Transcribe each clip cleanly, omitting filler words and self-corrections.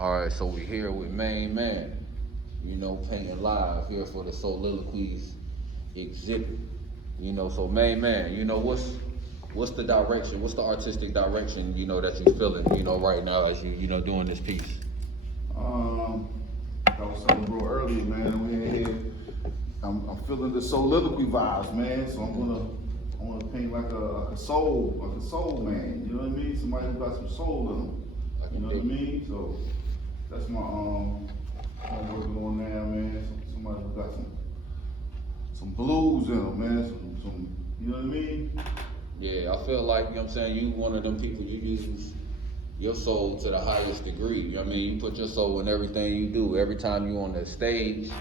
All right, so we're here with Main Man, painting live here for the SOULiloquies exhibit. So Main Man, what's the direction, what's the artistic direction, that you're feeling, right now as you doing this piece? I was telling bro earlier, man. I'm feeling the SOULiloquy vibes, man. So I want to paint like a soul man. You know what I mean? Somebody who got some soul in them. You know what I mean? So that's my I'm working on now, man. Somebody who got some blues in them, man. Some you know what I mean? Yeah, I feel like, you one of them people, you use your soul to the highest degree. You put your soul in everything you do. Every time you on the stage,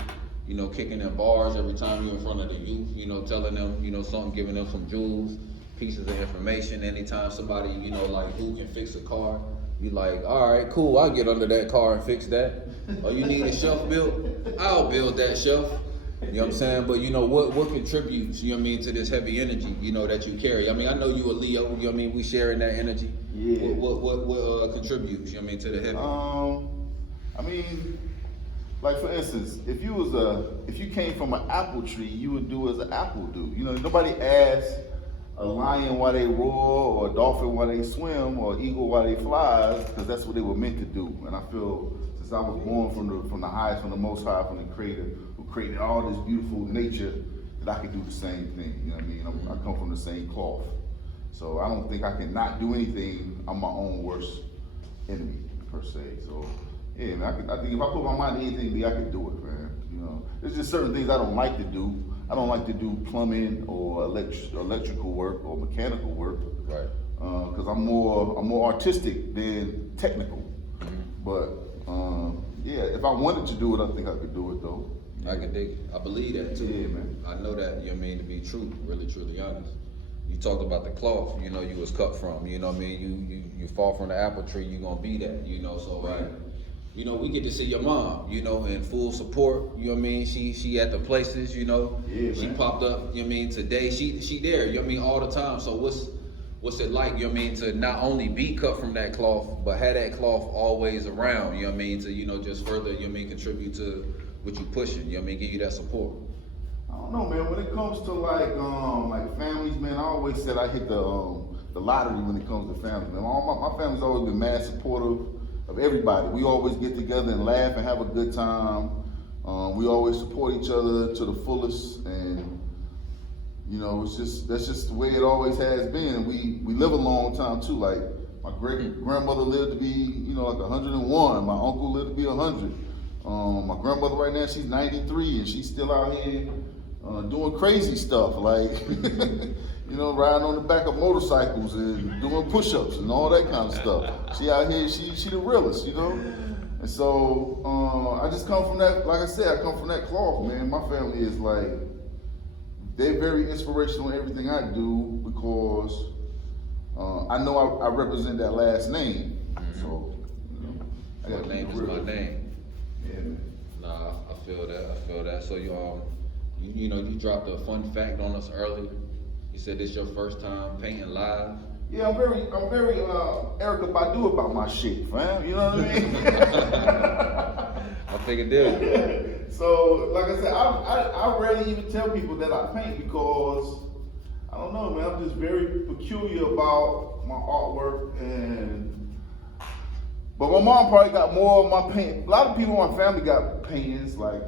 kicking in bars, every time you in front of the youth, telling them, something, giving them some jewels, pieces of information. Anytime somebody, like who can fix a car, you like, all right, cool, I'll get under that car and fix that. Or you need a shelf built, I'll build that shelf. You know what I'm saying? But what contributes, to this heavy energy, that you carry? I know you a Leo, we sharing that energy. Yeah. What contributes, to the heavy? Like for instance, if you came from an apple tree, you would do as an apple do. Nobody asks a lion why they roar, or a dolphin why they swim, or an eagle why they flies, because that's what they were meant to do. And I feel since I was born from the highest, from the Most High, from the Creator, who created all this beautiful nature, that I could do the same thing. You know what I mean? I come from the same cloth, so I don't think I can not do anything. I'm my own worst enemy per se. So. Yeah, man, I think if I put my mind to anything, I can do it, man. There's just certain things I don't like to do. I don't like to do plumbing or electrical work or mechanical work, right? Because I'm more artistic than technical. Mm-hmm. But yeah, if I wanted to do it, I think I could do it though. I can dig it. I believe that too. Yeah, man. I know that, to be true, really truly honest. You talked about the cloth, you was cut from, you fall from the apple tree, you gonna be that, so right. We get to see your mom, in full support, she at the places, Yeah, she man. popped up, today, she there, all the time. So what's it like, to not only be cut from that cloth, but have that cloth always around, to, just further, contribute to what you pushing, give you that support? I don't know, man. When it comes to like families, man, I always said I hit the lottery when it comes to family, man. My family's always been mad supportive of everybody. We always get together and laugh and have a good time. We always support each other to the fullest, and that's just the way it always has been. We live a long time too. Like my great grandmother lived to be like 101. My uncle lived to be 100. My grandmother right now, she's 93, and she's still out here doing crazy stuff, like riding on the back of motorcycles and doing push-ups and all that kind of stuff. She out here, she the realest, And so I just come from that. Like I said, I come from that cloth, man. My family is like, they're very inspirational in everything I do, because I know I represent that last name. Mm-hmm. So I got Your name is my name. Yeah, man. Nah, I feel that. So you dropped a fun fact on us earlier. You said this your first time painting live. Yeah, I'm very Erykah Badu about my shit, fam. You know what I mean? I figured it. So, like I said, I rarely even tell people that I paint, because I don't know, man. I'm just very peculiar about my artwork, but my mom probably got more of my paint. A lot of people in my family got paintings. Like,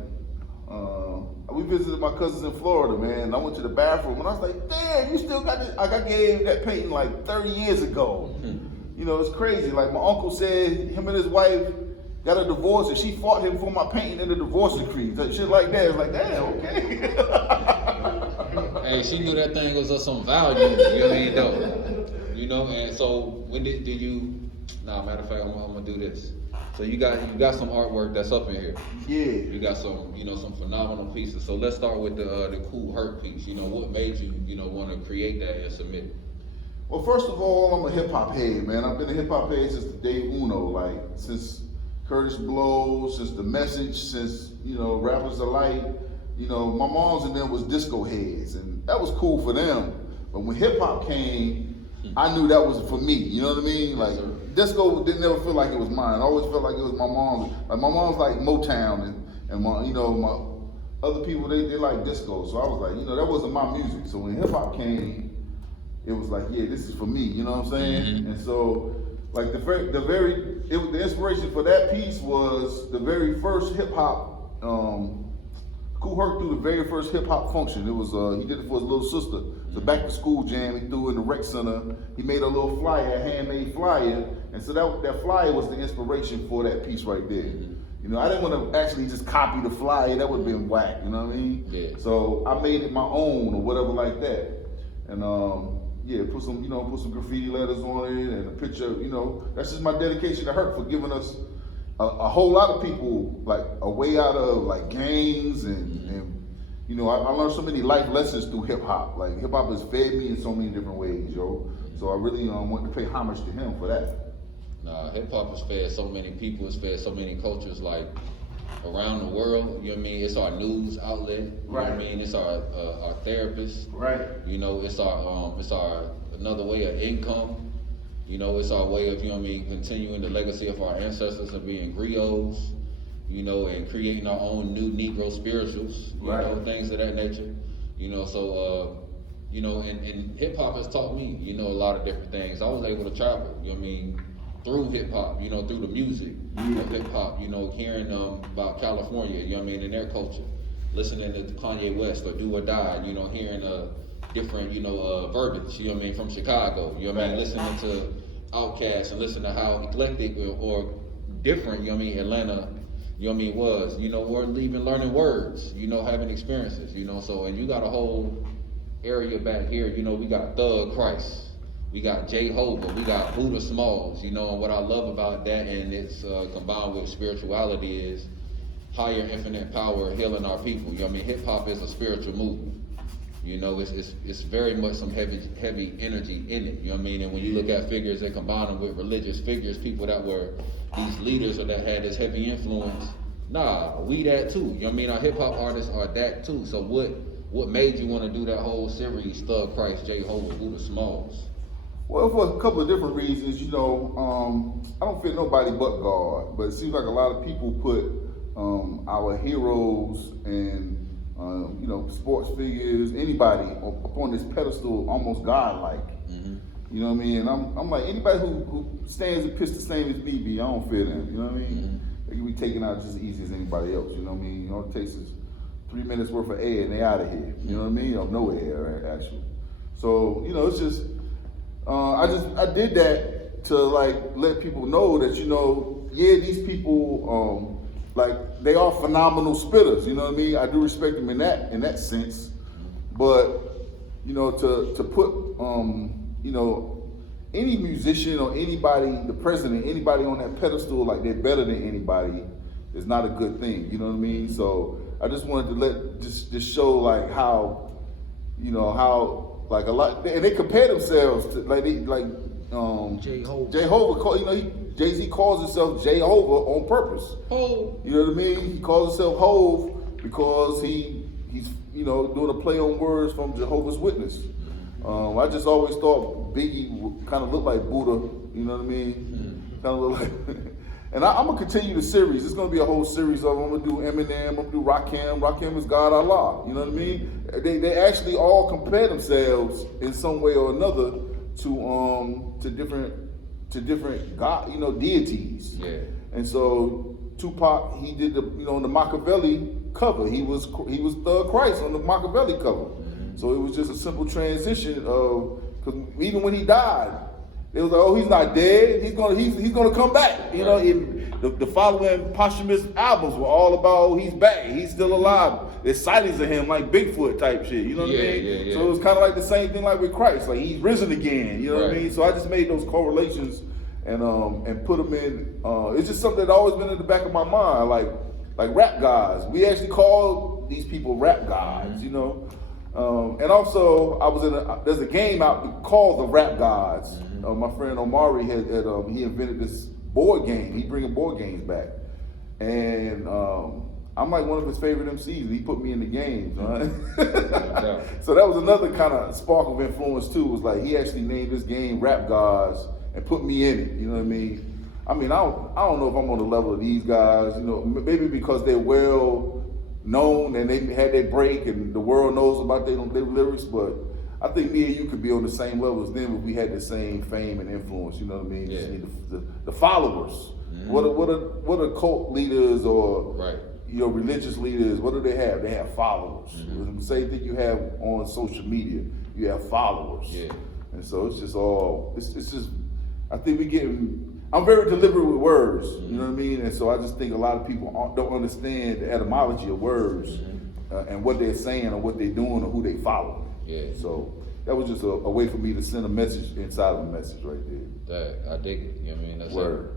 we visited my cousins in Florida, man. And I went to the bathroom and I was like, damn, you still got this? Like, I gave that painting like 30 years ago. It's crazy. Like, my uncle said him and his wife got a divorce and she fought him for my painting in the divorce decree. Shit like that. It's like, damn, okay. Hey, she knew that thing was of some value, though. And so when did you, matter of fact, I'm gonna do this. So you got some artwork that's up in here. Yeah. You got some, some phenomenal pieces. So let's start with the cool hurt piece. What made you, want to create that and submit it? Well, first of all, I'm a hip hop head, man. I've been a hip hop head since the day uno, like since Curtis Blow, since The Message, since Rappers Alike. My moms and them was disco heads, and that was cool for them. But when hip hop came, I knew that was for me. You know what I mean? Like, disco didn't never feel like it was mine. I always felt like it was my mom's. Like my mom's like Motown, and my, you know, my other people they like disco. So I was like, you know, that wasn't my music. So when hip hop came, it was like, yeah, this is for me. You know what I'm saying? Mm-hmm. And so like the inspiration for that piece was the very first hip hop. Kool Herc threw the very first hip hop function. It was he did it for his little sister. It's a back to school jam. He threw it in the rec center. He made a little flyer, a handmade flyer, and so that flyer was the inspiration for that piece right there. You know, I didn't want to actually just copy the flyer. That would have been whack. You know what I mean? Yeah. So I made it my own or whatever like that, and yeah, put some graffiti letters on it and a picture. You know, that's just my dedication to Herc for giving us a whole lot of people like a way out of like gangs and you know, I learned so many life lessons through hip hop. Like hip hop has fed me in so many different ways, yo. So I really want to pay homage to him for that. Nah, hip hop has fed so many people, it's fed so many cultures like around the world. You know what I mean? It's our news outlet. You know what I mean? It's our therapist. Right. You know, it's our another way of income. You know, it's our way of, you know what I mean, continuing the legacy of our ancestors of being griots, you know, and creating our own new Negro spirituals, you know, things of that nature. You know, so, you know, and hip hop has taught me, you know, a lot of different things. I was able to travel, you know what I mean, through hip hop, you know, through the music of hip hop, you know, hearing about California, you know what I mean, and their culture, listening to Kanye West or Do or Die, you know, hearing different, you know, verbiage, you know what I mean, from Chicago, you know what I mean, listening to Outkast and listening to how eclectic or different, you know what I mean, Atlanta, you know what I mean, was, you know, we're learning words, you know, having experiences, you know, so, and you got a whole area back here, you know, we got Thug Christ, we got Jehovah, we got Buddha Smalls, you know, and what I love about that and it's combined with spirituality is higher infinite power healing our people, you know what I mean, hip hop is a spiritual movement. You know, it's very much some heavy energy in it, you know what I mean? And when you look at figures that combine them with religious figures, people that were these leaders or that had this heavy influence, nah, we that too. You know what I mean? Our hip hop artists are that too. So what made you want to do that whole series, Thug Christ, Jehovah, Buddha Smalls? Well, for a couple of different reasons, you know, I don't fear nobody but God, but it seems like a lot of people put our heroes and you know, sports figures, anybody upon this pedestal, almost godlike. Mm-hmm. You know what I mean? And I'm like, anybody who stands and pisses the same as me, I don't fear them. You know what I mean? Mm-hmm. They can be taken out just as easy as anybody else. You know what I mean? All it takes is 3 minutes worth of air and they out of here. You know what I mean? Or no air, actually. So, you know, it's just, I did that to like let people know that, you know, yeah, these people, like they are phenomenal spitters, you know what I mean? I do respect them in that sense, but you know, to put you know, any musician or anybody, the president, anybody on that pedestal like they're better than anybody is not a good thing, you know what I mean? So I just wanted to just show like how, you know, how like a lot, and they compare themselves to Jehovah, you know, Jay-Z calls himself Jehovah on purpose. Hove. You know what I mean? He calls himself Hove because he's you know, doing a play on words from Jehovah's Witness. I just always thought Biggie kind of looked like Buddha, you know what I mean? Kind of look like, and I'm gonna continue the series. It's gonna be a whole series of them. I'm gonna do Eminem, I'm gonna do Rakim. Rakim is God Allah, you know what I mean? They actually all compare themselves in some way or another to different God, you know, deities. Yeah. And so Tupac, he did the, you know, the Machiavelli cover. He was Thug Christ on the Machiavelli cover. Mm-hmm. So it was just a simple transition of, because even when he died, it was like, oh, he's not dead. He's gonna come back. You know, the following posthumous albums were all about, oh, he's back. He's still alive. There's sightings of him like Bigfoot type shit. You know what I mean? Yeah. So it was kind of like the same thing like with Christ. Like he's risen again. You know what I mean? So I just made those correlations and put them in. It's just something that always been in the back of my mind. Like rap gods. We actually call these people rap gods. You know. And also, I was there's a game out called the Rap Gods. Mm-hmm. My friend Omari he invented this board game. He bringing board games back, and I'm like one of his favorite MCs. He put me in the games, right? So that was another kind of spark of influence too. Was like he actually named this game Rap Gods, and put me in it. You know what I mean? I don't know if I'm on the level of these guys. You know, maybe because they're well known and they had their break and the world knows about their lyrics. But I think me and you could be on the same level as them if we had the same fame and influence. You know what I mean? Yeah. Just need the followers. Mm-hmm. What are cult leaders or religious leaders? What do they have? They have followers. Mm-hmm. The same thing you have on social media. You have followers. Yeah. And so it's just all. It's just. I think I'm very deliberate with words. Mm-hmm. You know what I mean? And so I just think a lot of people don't understand the etymology of words and what they're saying or what they're doing or who they follow. Yeah. So that was just a way for me to send a message inside of a message right there. That I dig it. You know what I mean? That's word.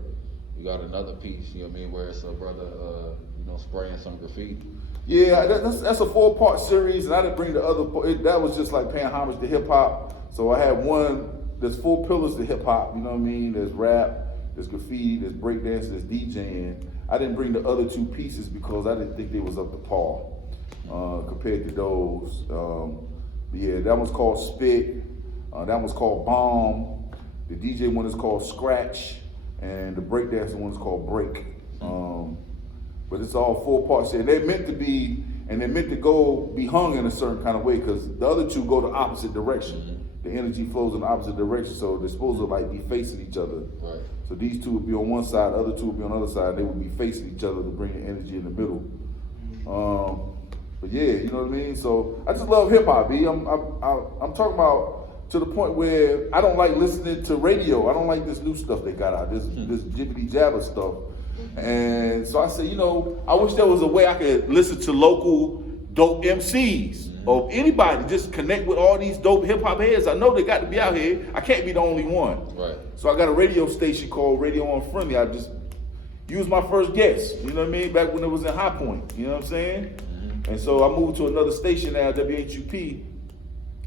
You got another piece. You know what I mean? Where it's a brother, spraying some graffiti. Yeah, that's a 4-part series, and I didn't bring the other. That was just like paying homage to hip hop. So I had one. There's 4 pillars to hip hop. You know what I mean? There's rap, there's graffiti, there's breakdance, there's DJing. I didn't bring the other 2 pieces because I didn't think they was up to par compared to those. Yeah, that one's called Spit. That one's called Bomb. The DJ one is called Scratch, and the breakdancing one is called Break. But it's all 4 parts, and they're meant to be, and they're meant to be hung in a certain kind of way, because the other 2 go the opposite direction. The energy flows in the opposite direction, so they're supposed to like be facing each other. Right. So these 2 would be on one side, the other 2 would be on the other side. They would be facing each other to bring the energy in the middle. But yeah, you know what I mean. So I just love hip hop. I'm talking about to the point where I don't like listening to radio. I don't like this new stuff they got out. This jibbity jabber stuff. And so I said, I wish there was a way I could listen to local dope MCs or anybody, just connect with all these dope hip hop heads. I know they got to be out here. I can't be the only one. Right. So I got a radio station called Radio Unfriendly. I just used my first guest, you know what I mean? Back when it was in High Point, you know what I'm saying? Mm-hmm. And so I moved to another station now, WHUP.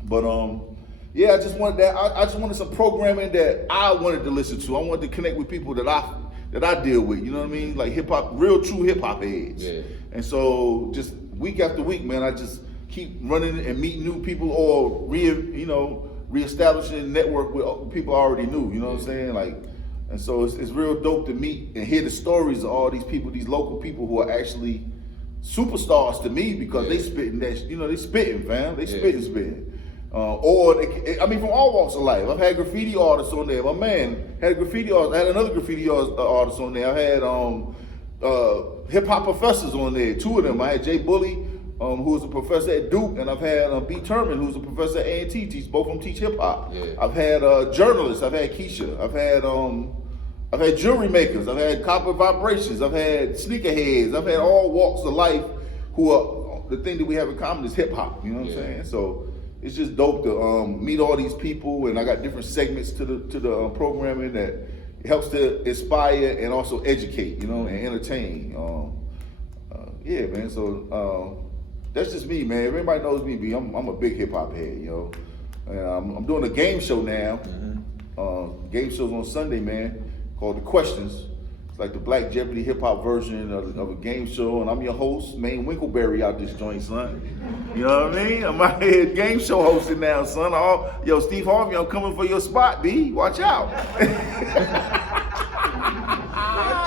But yeah, I just wanted that. I just wanted some programming that I wanted to listen to. I wanted to connect with people that I deal with, you know what I mean? Like hip hop, real true hip hop heads. Yeah. And so just week after week, man, I just keep running and meeting new people or reestablishing a network with people I already knew, you know what I'm saying? Like, and so it's real dope to meet and hear the stories of all these people, these local people who are actually superstars to me because they spitting that, they spitting, fam. They spitting. From all walks of life. I've had graffiti artists on there. My man had a graffiti artist. I had another graffiti artist on there. I had hip hop professors on there. 2 of them. I had Jay Bully, who was a professor at Duke, and I've had B. Turman, who's a professor at A&T. Both of them teach hip hop. Yeah. I've had journalists. I've had Keisha. I've had jewelry makers. I've had copper vibrations. I've had sneakerheads. I've had all walks of life who are the thing that we have in common is hip hop. You know what I'm saying? So it's just dope to meet all these people, and I got different segments to the programming that helps to inspire and also educate, and entertain. Yeah, man. So that's just me, man. Everybody knows me, B. I'm a big hip hop head, And I'm doing a game show now. Mm-hmm. Game shows on Sunday, man, called The Questions. It's like the Black Jeopardy hip hop version of a game show, and I'm your host, Maine Winkleberry out this joint, son. You know what I mean? I'm out here game show hosting now, son. Steve Harvey, I'm coming for your spot, B. Watch out. Watch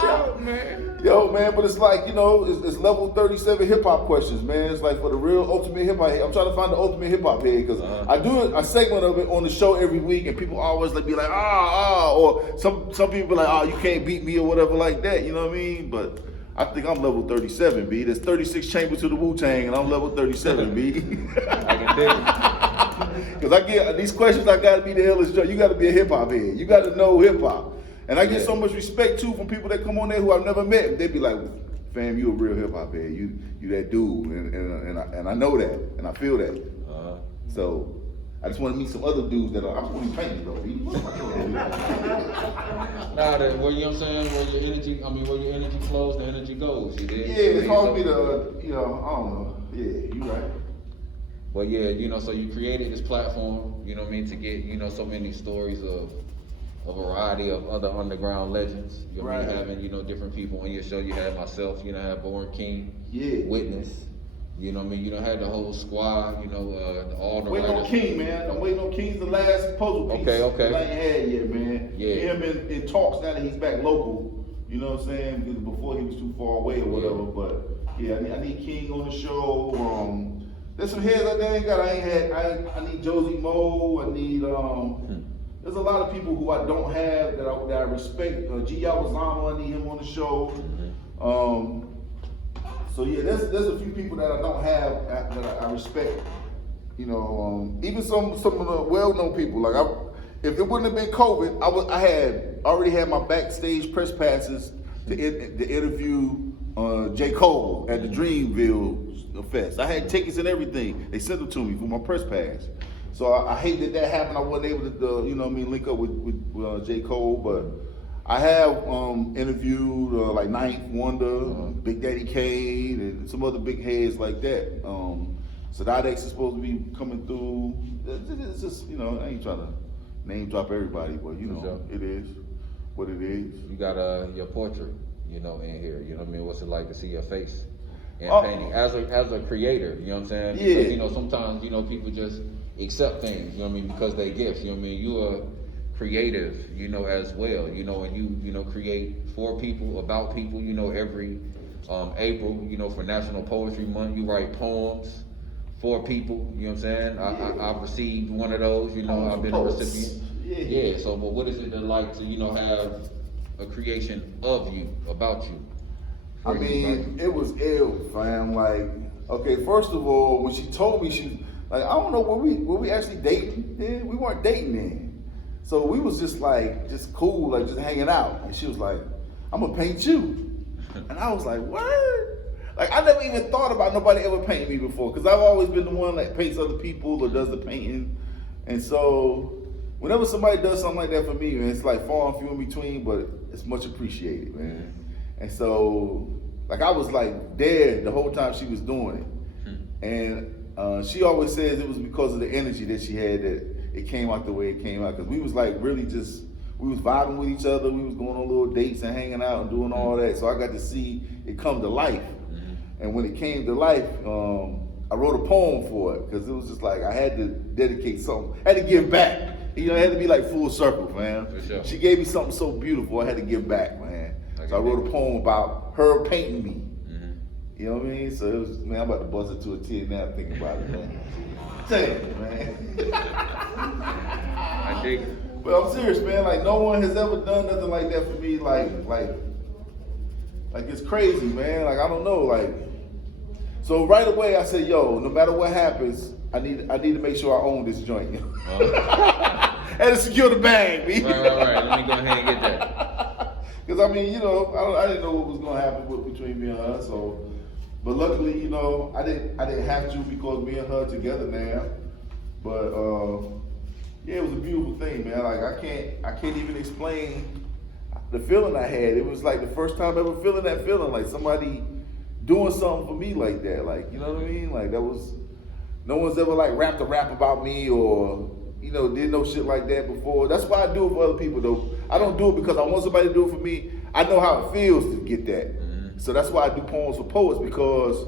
out, man. Yo, man, but it's like, it's level 37 hip hop questions, man. It's like for the real ultimate hip hop head. I'm trying to find the ultimate hip hop head because I do a segment of it on the show every week, and people always be like, or some people be like, you can't beat me or whatever like that. You know what I mean? But I think I'm level 37, B. There's 36 chambers to the Wu-Tang, and I'm level 37, B. I can dig it. Because I get these questions, I gotta be the illest. You gotta be a hip hop head. You gotta know hip hop. And I get so much respect too from people that come on there who I've never met. They be like, "Fam, you a real hip hop head. You that dude." And I know that, and I feel that. So I just want to meet some other dudes that are. I'm going to be painted though. Where you know what I'm saying? Where your energy flows, the energy goes. You did. Yeah, it's hard for me to, I don't know. Yeah, you right. But yeah, so you created this platform, you know what I mean, to get, so many stories of a variety of other underground legends. You know what I mean, having, different people on your show. You had myself, I had Born King, Witness, You know what I mean? You done had the whole squad, you know, all the Waiting on writers. King, man. I'm waiting on King's the last puzzle piece. Okay. That I ain't had yet, man. Yeah. Him in talks now that he's back local. You know what I'm saying? Because before he was too far away or whatever. But yeah, I need King on the show. There's some heads I ain't got. I need Josie Moe. I need There's a lot of people who I don't have that I respect. G. Alzano, I need him on the show. So yeah, there's a few people that I don't have that I respect. You know, even some of the well-known people. Like if it wouldn't have been COVID, I had already had my backstage press passes to interview J. Cole at the Dreamville Fest. I had tickets and everything. They sent them to me for my press pass. So I hate that happened. I wasn't able to, you know what I mean, link up with J. Cole, but I have interviewed like Ninth Wonder, Big Daddy Kane, and some other big heads like that. Sadadex is supposed to be coming through. It's just, you know, I ain't trying to name drop everybody, but you know, it is what it is. You got your portrait, you know, in here. You know what I mean? What's it like to see your face in painting as a creator? You know what I'm saying? Yeah. Because, you know, sometimes, you know, people just accept things. You know what I mean? Because they gifts. You know what I mean? You're a creative, you know, as well. You know, and you know, create for people, about people. You know, every April, you know, for National Poetry Month, you write poems for people. You know what I'm saying? I've received one of those. You know, I've been a recipient. Yeah. So, but what is it like to, you know, have a creation of you, about you? I mean, it was ill, fam. Like, okay, first of all, when she told me, she like, I don't know, were we actually dating then? We weren't dating then. So we was just cool, like just hanging out. And she was like, I'm gonna paint you. And I was like, what? Like, I never even thought about nobody ever painting me before, because I've always been the one that paints other people or does the painting. And so whenever somebody does something like that for me, man, it's like far and few in between, but it's much appreciated, man. And so, like, I was like there the whole time she was doing it. And she always says it was because of the energy that she had that it came out the way it came out. Because we was like really just, we was vibing with each other. We was going on little dates and hanging out and doing all that. So I got to see it come to life. And when it came to life, I wrote a poem for it because it was just like I had to dedicate something. I had to give back. You know, it had to be like full circle, man. For sure. She gave me something so beautiful, I had to give back, man. So I wrote a poem about her painting me. You know what I mean? So it was, man, I'm about to bust it to a tear now thinking about it, man. Damn, man. I dig it. But I'm serious, man. Like, no one has ever done nothing like that for me. Like it's crazy, man. Like, I don't know, like. So right away I said, yo, no matter what happens, I need to make sure I own this joint. And to secure the bag, man. Right. Let me go ahead and get that. Because I mean, you know, I didn't know what was gonna happen between me and her. So, but luckily, you know, I didn't have to because me and her together now. But yeah, it was a beautiful thing, man. Like I can't even explain the feeling I had. It was like the first time ever feeling that feeling, like somebody doing something for me like that. Like, you know what I mean? Like that was, no one's ever like rapped a rap about me or, you know, did no shit like that before. That's why I do it for other people though. I don't do it because I want somebody to do it for me. I know how it feels to get that. So that's why I do poems for poets, because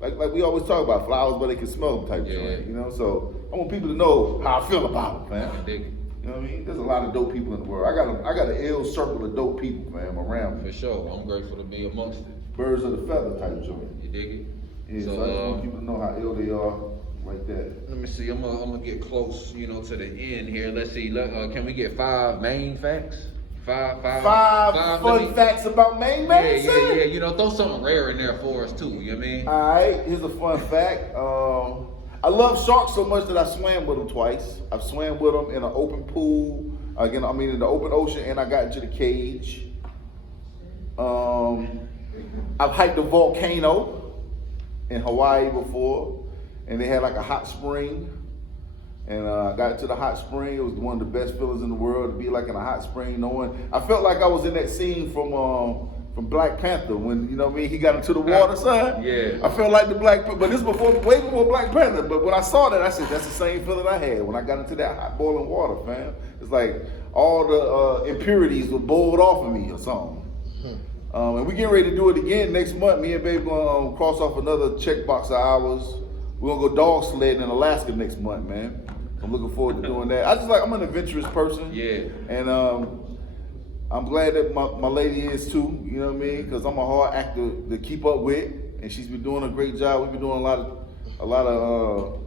like we always talk about flowers, but they can smell them type joint, you know? So I want people to know how I feel about it, man. I dig it. You know what I mean? There's a lot of dope people in the world. I got an ill circle of dope people, man, around me. For sure. I'm grateful to be amongst it. Birds of the feather type joint. You dig it? Yeah, so I just want people to know how ill they are like that. Let me see. I'm gonna get close, you know, to the end here. Let's see. Can we get 5 main facts? Five fun facts about Maine medicine? Yeah. You know, throw something rare in there for us too. You know what I mean? All right. Here's a fun fact. I love sharks so much that I swam with them twice. I've swam with them in an open pool. Again, I mean in the open ocean, and I got into the cage. I've hiked a volcano in Hawaii before, and they had like a hot spring. And I got into the hot spring. It was one of the best feelings in the world to be like in a hot spring. I felt like I was in that scene from Black Panther when, you know what I mean, he got into the water, son. Yeah. I felt like but this way before Black Panther. But when I saw that, I said, that's the same feeling I had when I got into that hot boiling water, fam. It's like all the impurities were boiled off of me or something. And we getting ready to do it again next month. Me and baby gonna cross off another checkbox of ours. We're gonna go dog sledding in Alaska next month, man. I'm looking forward to doing that. I'm an adventurous person. Yeah. And I'm glad that my lady is too, you know what I mean? Because I'm a hard actor to keep up with, and she's been doing a great job. We've been doing a lot of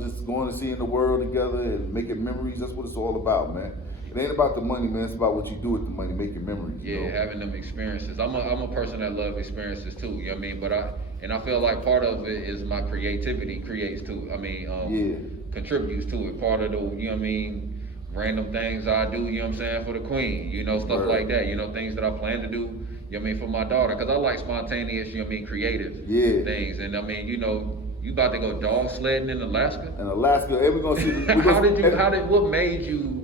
just going and seeing the world together and making memories. That's what it's all about, man. It ain't about the money, man. It's about what you do with the money, making memories. Yeah, you know? having them experiences. I'm a person that loves experiences too. You know what I mean? But I feel like part of it is my creativity creates too. I mean, contributes to it. Part of the, you know what I mean, random things I do. You know what I'm saying, for the queen. You know, stuff like that. You know, things that I plan to do. You know what I mean, for my daughter, because I like spontaneous. You know what I mean, creative things. And I mean, you know. You about to go dog sledding in Alaska? In Alaska, and we're gonna see. What made you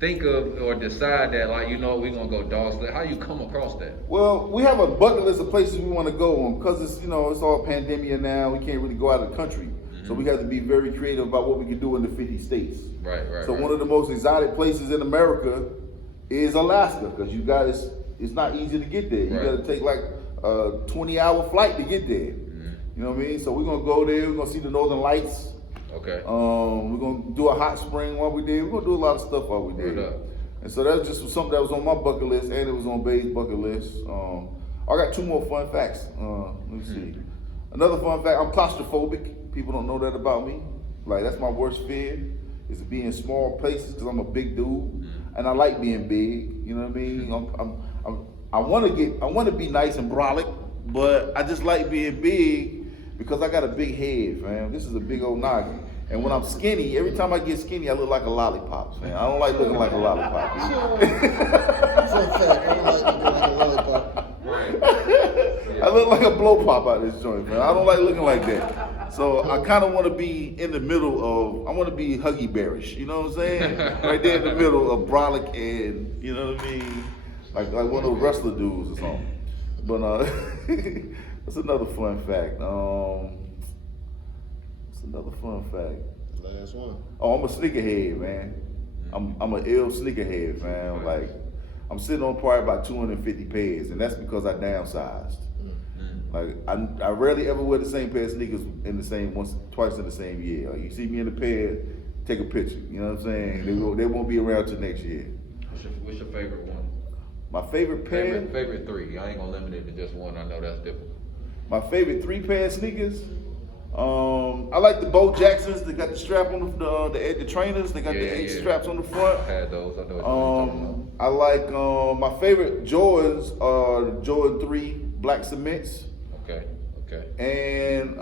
think of or decide that, like, you know, we're gonna go dog sledding? How you come across that? Well, we have a bucket list of places we want to go on because it's it's all pandemic now. We can't really go out of the country, so we have to be very creative about what we can do in the 50 states. Right. So one of the most exotic places in America is Alaska because it's not easy to get there. You got to take like a 20-hour flight to get there. You know what I mean? So we're gonna go there. We're gonna see the Northern Lights. Okay. We're gonna do a hot spring while we there. We're gonna do a lot of stuff while we there. And so that's just something that was on my bucket list, and it was on Bay's bucket list. I got 2 more fun facts. Let me see. Another fun fact: I'm claustrophobic. People don't know that about me. Like that's my worst fear is to be in small places because I'm a big dude, and I like being big. You know what I mean? I want to be nice and brolic, but I just like being big. Because I got a big head, man. This is a big old noggin. And when I'm skinny, every time I get skinny, I look like a lollipop, man. I don't like looking like a lollipop. I look like a blow pop out of this joint, man. I don't like looking like that. So I kind of want to be in the middle of, I want to be Huggy Bearish, you know what I'm saying? Right there in the middle of brolic and, you know what I mean? Like one of those wrestler dudes or something. But that's another fun fact. What's another fun fact? Last one. Oh, I'm a sneakerhead, man. I'm an ill sneakerhead, man. Like I'm sitting on probably about 250 pairs, and that's because I downsized. Like I rarely ever wear the same pair of sneakers twice in the same year. Like you see me in a pair, take a picture. You know what I'm saying? They won't be around till next year. What's your favorite one? My favorite pair? Favorite 3. I ain't gonna limit it to just one. I know that's different. My favorite 3 pair of sneakers. I like the Bo Jacksons. They got the strap on the trainers. They got the 8 straps on the front. I had those. I know what you're talking about. I like my favorite Jordans are the Jordan 3 black cements. Okay. And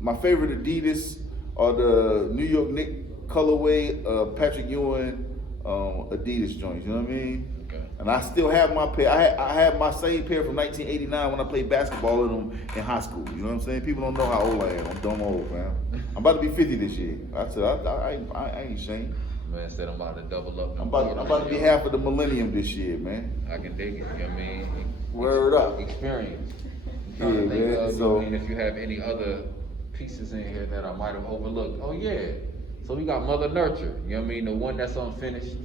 my favorite Adidas are the New York Knicks colorway Patrick Ewing Adidas joints. You know what I mean? And I still have my pair. I have my same pair from 1989 when I played basketball in them in high school. You know what I'm saying? People don't know how old I am. I'm dumb old, man. I'm about to be 50 this year. I said I ain't ashamed. Man said I'm about to double up. I'm about to be half of the millennium this year, man. I can dig it. You know what I mean? Word up. Experience. Yeah, man. So, and if you have any other pieces in here that I might have overlooked. Oh yeah. So we got Mother Nurture. You know what I mean? The one that's unfinished.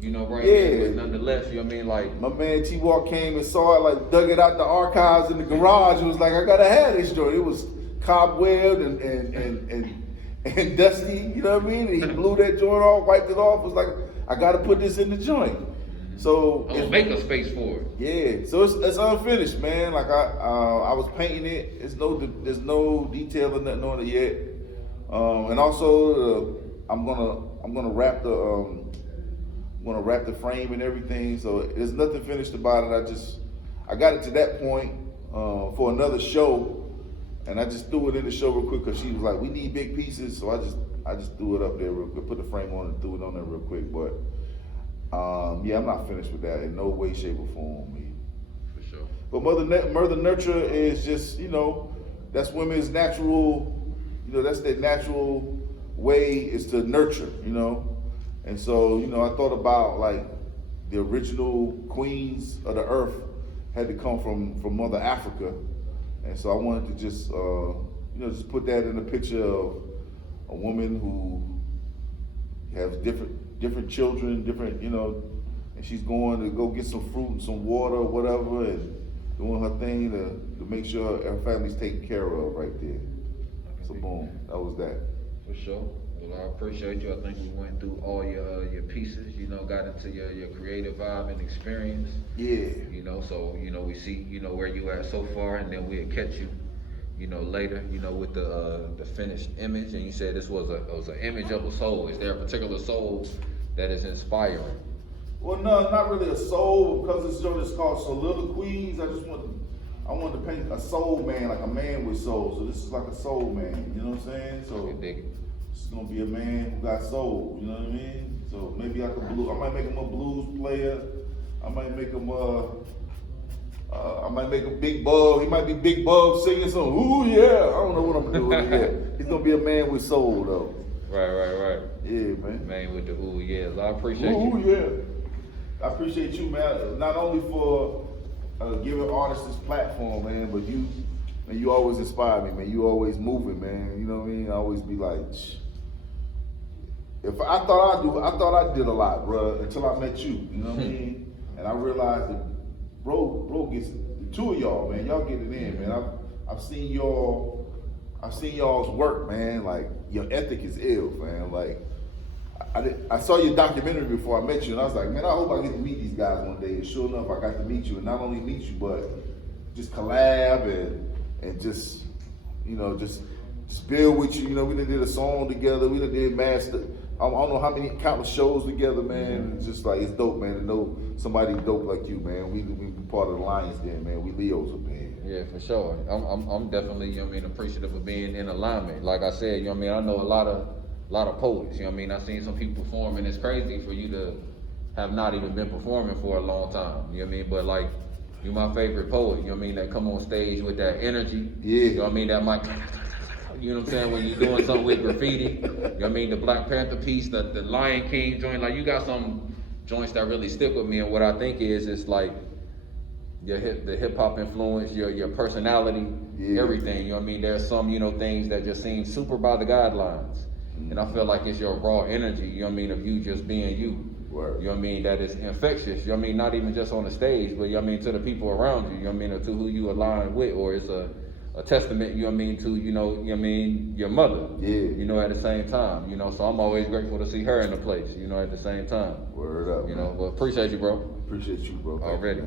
You know, right here, but nonetheless, you know what I mean? Like, my man T-Walk came and saw it, like, dug it out the archives in the garage. It was like, I gotta have this joint. It was cobwebbed and dusty, you know what I mean? And he blew that joint off, wiped it off. It was like, I gotta put this in the joint. So I'm gonna make a space for it. Yeah, so it's unfinished, man. Like I was painting it. There's no detail or nothing on it yet. And also I'm gonna wrap the frame and everything. So there's nothing finished about it. I got it to that point for another show, and I just threw it in the show real quick because she was like, "We need big pieces." So I just threw it up there real quick, put the frame on and threw it on there real quick. But yeah, I'm not finished with that in no way, shape, or form. For sure. But Mother Nurture is just, that's women's natural, that's their natural way is to nurture, And so, I thought about like the original queens of the earth had to come from Mother Africa. And so I wanted to just, just put that in a picture of a woman who has different children, different, and she's going to go get some fruit and some water or whatever, and doing her thing to make sure her family's taken care of right there. So boom, that was that. For sure. Well, I appreciate you. I think we went through all your pieces, you know, got into your creative vibe and experience. Yeah. You know, so, you know, we see, you know, where you at so far, and then we'll catch you, you know, later, you know, with the finished image. And you said this was an image of a soul. Is there a particular soul that is inspiring? Well, no, not really a soul, because this joint is called SOULiloquies. I wanted to paint a soul man, like a man with soul. So this is like a soul man, you know what I'm saying? So it's gonna be a man who got soul, you know what I mean? So maybe I might make him a blues player. I might make him Big Bug. He might be Big Bug singing some, ooh yeah. I don't know what I'm gonna do with it yet. He's gonna be a man with soul though. Right. Yeah, man. Man with the ooh yeah. I appreciate you. Ooh yeah. I appreciate you, man. Not only for giving artists this platform, man, but you always inspire me, man. You always moving, man. You know what I mean? I always be like, I thought I did a lot, bro, until I met you. You know what I mean? And I realized that, bro gets the two of y'all, man. Y'all get it in, man. I've seen y'all's work, man. Like your ethic is ill, man. Like I saw your documentary before I met you, and I was like, man, I hope I get to meet these guys one day. And sure enough, I got to meet you, and not only meet you, but just collab and just, you know, just build with you. You know, we done did a song together. We done did master. I don't know how many countless shows together, man. It's just like, it's dope, man, to know somebody dope like you, man. We part of the Lions Den, man. We Leos up there. Yeah, for sure. I'm definitely, you know what I mean, appreciative of being in alignment. Like I said, you know what I mean, I know a lot of poets, you know what I mean? I've seen some people perform, and it's crazy for you to have not even been performing for a long time, you know what I mean? But like, you're my favorite poet, you know what I mean, that come on stage with that energy, Yeah. You know what I mean, that mic, you know what I'm saying, when you're doing something with graffiti, you know what I mean, the Black Panther piece, the Lion King joint, like you got some joints that really stick with me, and what I think is, it's like, the hip hop influence, your personality, Yeah. everything, you know what I mean? There's some, you know, things that just seem super by the guidelines. And I feel like it's your raw energy, you know what I mean, of you just being you. Word. You know what I mean, that is infectious, you know what I mean, not even just on the stage, but you know what I mean, to the people around you, you know what I mean, or to who you align with, or it's a testament, you know what I mean, to, you know what I mean, your mother. Yeah. You know, at the same time, you know, so I'm always grateful to see her in the place, you know, at the same time. Word up, You man. know, well, appreciate you, bro. Appreciate you, bro. Already.